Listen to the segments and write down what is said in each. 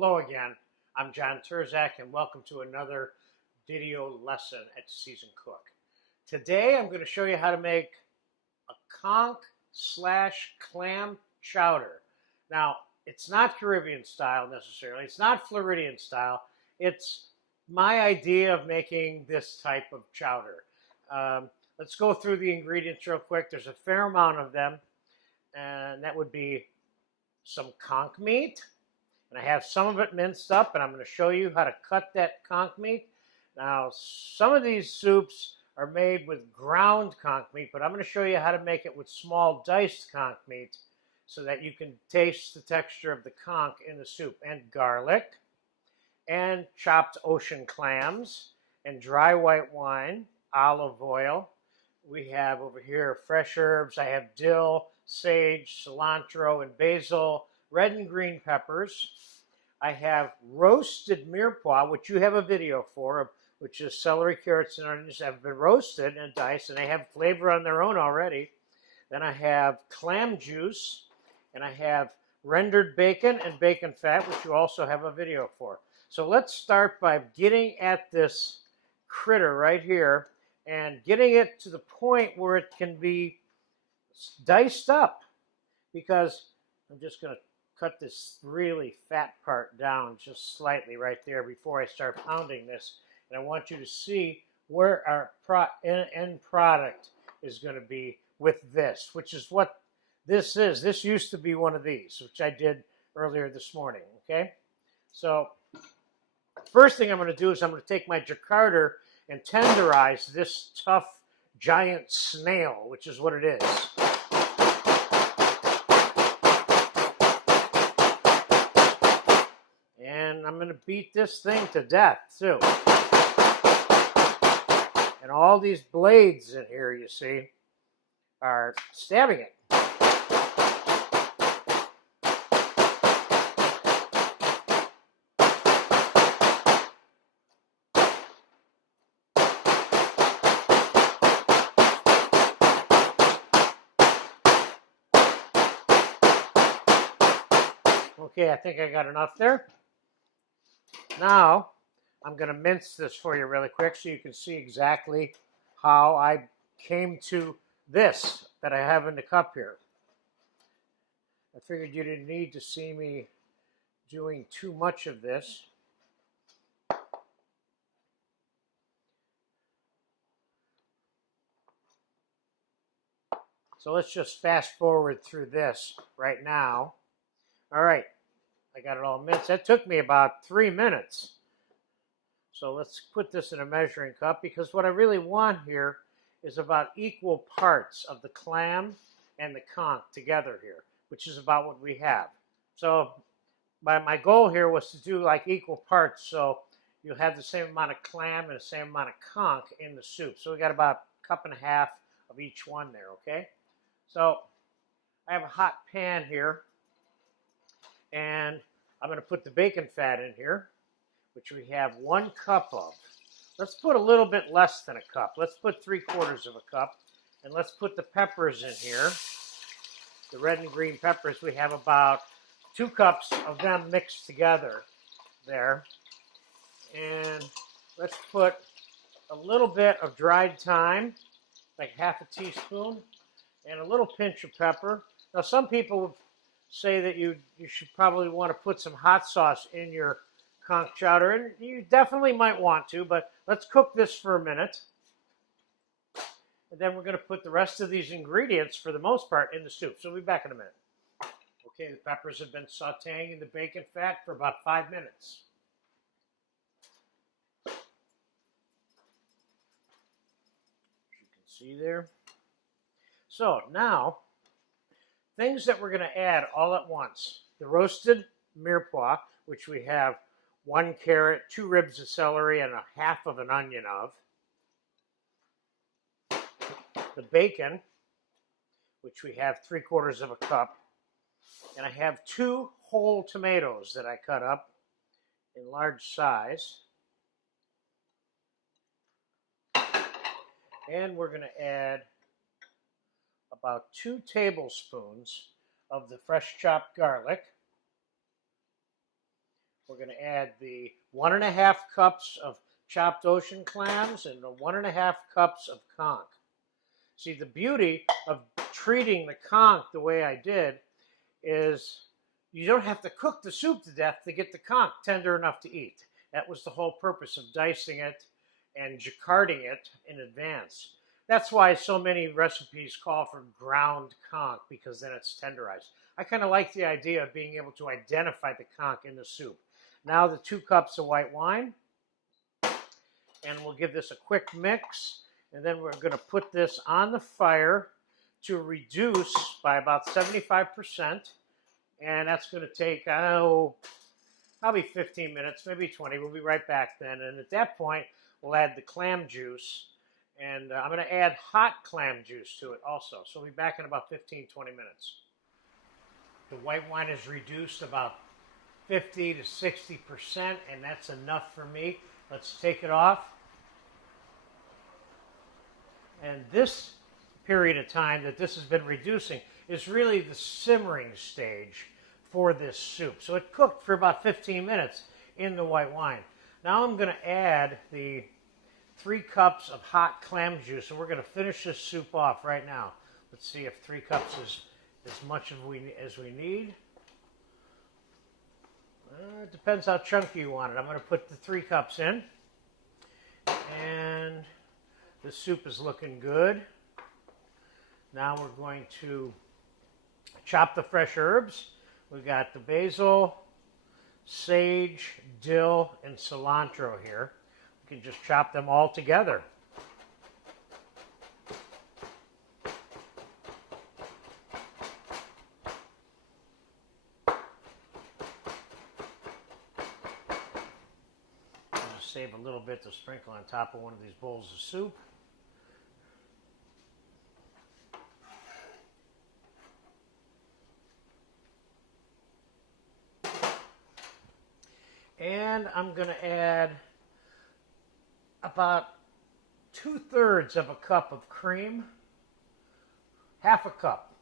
Hello again, I'm John Turzak and welcome to another video lesson at Seasoned Cook. Today I'm going to show you how to make a conch slash clam chowder. Now, it's not Caribbean style necessarily, it's not Floridian style, it's my idea of making this type of chowder. Let's go through the ingredients real quick. There's a fair amount of them, and that would be some conch meat. And I have some of it minced up, and I'm going to show you how to cut that conch meat. Now, some of these soups are made with ground conch meat, but I'm going to show you how to make it with small diced conch meat so that you can taste the texture of the conch in the soup. And garlic, and chopped ocean clams, and dry white wine, olive oil. We have over here fresh herbs. I have dill, sage, cilantro, and basil, red and green peppers. I have roasted mirepoix, which you have a video for, which is celery, carrots, and onions that have been roasted and diced, and they have flavor on their own already. Then I have clam juice, and I have rendered bacon and bacon fat, which you also have a video for. So let's start by getting at this critter right here and getting it to the point where it can be diced up, because I'm just going to cut this really fat part down just slightly right there before I start pounding this. And I want you to see where our end product is going to be with this, which is what this is. This used to be one of these, which I did earlier this morning, okay? So first thing I'm going to do is I'm going to take my jacarder and tenderize this tough giant snail, which is what it is. And I'm going to beat this thing to death, too. And all these blades in here, you see, are stabbing it. Okay, I think I got enough there. Now, I'm going to mince this for you really quick so you can see exactly how I came to this that I have in the cup here. I figured you didn't need to see me doing too much of this. So let's just fast forward through this right now. All right. I got it all minced. That took me about 3 minutes. So let's put this in a measuring cup, because what I really want here is about equal parts of the clam and the conch together here, which is about what we have. So my goal here was to do like equal parts, so you'll have the same amount of clam and the same amount of conch in the soup. So we got about a cup and a half of each one there, okay? So I have a hot pan here, and I'm going to put the bacon fat in here, which we have 1 cup of. Let's put a little bit less than a cup. Let's put 3/4 of a cup. And let's put the peppers in here. The red and green peppers, we have about 2 cups of them mixed together there. And let's put a little bit of dried thyme, like half a teaspoon, and a little pinch of pepper. Now, some people say that you should probably want to put some hot sauce in your conch chowder, and you definitely might want to, but let's cook this for a minute. And then we're going to put the rest of these ingredients, for the most part, in the soup. So we'll be back in a minute. Okay, the peppers have been sauteing in the bacon fat for about 5 minutes. As you can see there. So now, things that we're going to add all at once. The roasted mirepoix, which we have 1 carrot, 2 ribs of celery, and a half of an onion of. The bacon, which we have 3/4 of a cup. And I have 2 whole tomatoes that I cut up in large size. And we're going to add about 2 tablespoons of the fresh chopped garlic, we're going to add the 1.5 cups of chopped ocean clams and the 1.5 cups of conch. See, the beauty of treating the conch the way I did is you don't have to cook the soup to death to get the conch tender enough to eat. That was the whole purpose of dicing it and jacquarding it in advance. That's why so many recipes call for ground conch, because then it's tenderized. I kind of like the idea of being able to identify the conch in the soup. Now the 2 cups of white wine, and we'll give this a quick mix, and then we're going to put this on the fire to reduce by about 75%, and that's going to take, probably 15 minutes, maybe 20. We'll be right back then, and at that point, we'll add the clam juice, and I'm going to add hot clam juice to it also. So we'll be back in about 15, 20 minutes. The white wine is reduced about 50 to 60%, and that's enough for me. Let's take it off. And this period of time that this has been reducing is really the simmering stage for this soup. So it cooked for about 15 minutes in the white wine. Now I'm going to add the 3 cups of hot clam juice, and we're going to finish this soup off right now. Let's see if 3 cups is as much as we need. It depends how chunky you want it. I'm going to put the 3 cups in, and the soup is looking good. Now we're going to chop the fresh herbs. We got the basil, sage, dill, and cilantro here. We can just chop them all together. I'll just save a little bit to sprinkle on top of one of these bowls of soup. And I'm going to add about 2/3 of a cup of cream. Half a cup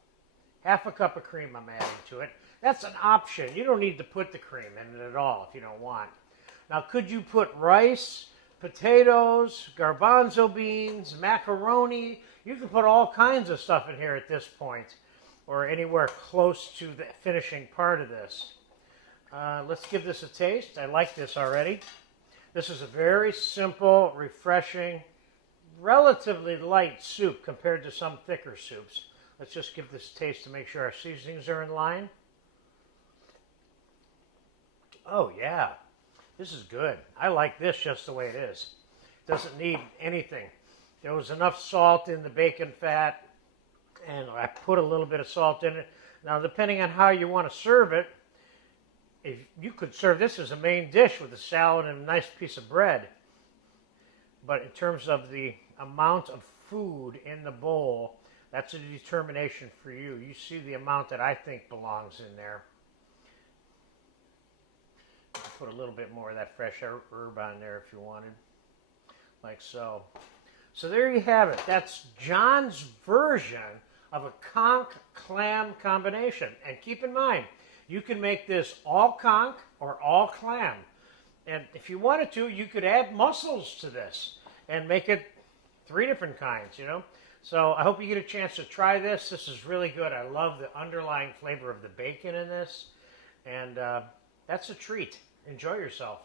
of cream I'm adding to it. That's an option. You don't need to put the cream in it at all if you don't want. Now, could you put rice, potatoes, garbanzo beans, macaroni? You can put all kinds of stuff in here at this point, or anywhere close to the finishing part of this. Let's give this a taste. I like this already. This is a very simple, refreshing, relatively light soup compared to some thicker soups. Let's just give this a taste to make sure our seasonings are in line. Oh, yeah. This is good. I like this just the way it is. It doesn't need anything. There was enough salt in the bacon fat, and I put a little bit of salt in it. Now, depending on how you want to serve it, if you could serve this as a main dish with a salad and a nice piece of bread. But in terms of the amount of food in the bowl, that's a determination for you. You see the amount that I think belongs in there. Put a little bit more of that fresh herb on there if you wanted, like so. So there you have it. That's John's version of a conch clam combination. And keep in mind, you can make this all conch or all clam. And if you wanted to, you could add mussels to this and make it 3 different kinds, you know. So I hope you get a chance to try this. This is really good. I love the underlying flavor of the bacon in this. And that's a treat. Enjoy yourself.